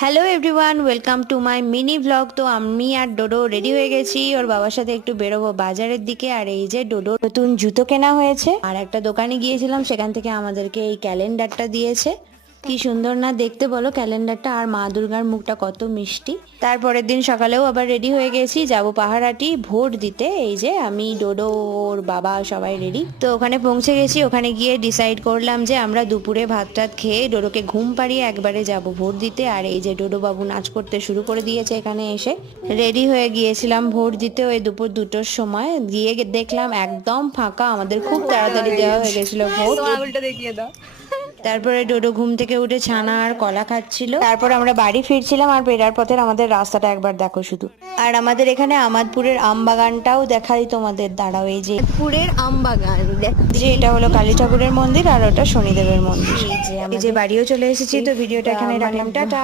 Hello everyone, welcome to my mini blog. তো আমি আর Dodo ready হয়ে গেছি ওর বাবার সাথে একটু বেরোবো বাজারের দিকে। আর এই যে ডোডো নতুন জুতো কেনা হয়েছে, আর একটা দোকানে গিয়েছিলাম, সেখান থেকে আমাদেরকে এই ক্যালেন্ডারটা দিয়েছে। কি সুন্দর না দেখতে বলো ক্যালেন্ডারটা, আর মা দুর্গার মুখটা কত মিষ্টি। তারপরের দিন সকালেও আবার রেডি হয়ে গেছি, যাব পাহাড়াটি ভোট দিতে। এই যে আমি, ডোডো, ওর বাবা সবাই রেডি। তো ওখানে পৌঁছে গেছি। ওখানে গিয়ে ডিসাইড করলাম যে আমরা দুপুরে ভাত টাত খেয়ে ডোডোকে ঘুম পাড়িয়ে একবারে যাব ভোট দিতে। আর এই যে ডোডো বাবু নাচ করতে শুরু করে দিয়েছে এখানে এসে। রেডি হয়ে গিয়েছিলাম ভোট দিতে ওই দুপুর 2টোর সময়। গিয়ে দেখলাম একদম ফাঁকা, আমাদের খুব তাড়াতাড়ি দেওয়া হয়ে গেছিল ভোট। উল্টো দেখিয়ে দাও। তারপরে ডোডো ঘুম থেকে উঠে ছানা আর কলা খাচ্ছিল। তারপর আমরা বাড়ি ফিরছিলাম, আর ফেরার পথের আমাদের রাস্তাটা একবার দেখো শুধু। আর আমাদের এখানে আমাদপুরের আম বাগানটাও দেখাই তোমাদের, দাঁড়াও। এই যে পুরের আম বাগান যে এটা হলো কালী ঠাকুরের মন্দির, আর ওটা শনিদেবের মন্দির। এই যে বাড়িও চলে এসেছি। তো ভিডিওটা এখানে রাখলাম, টাটা।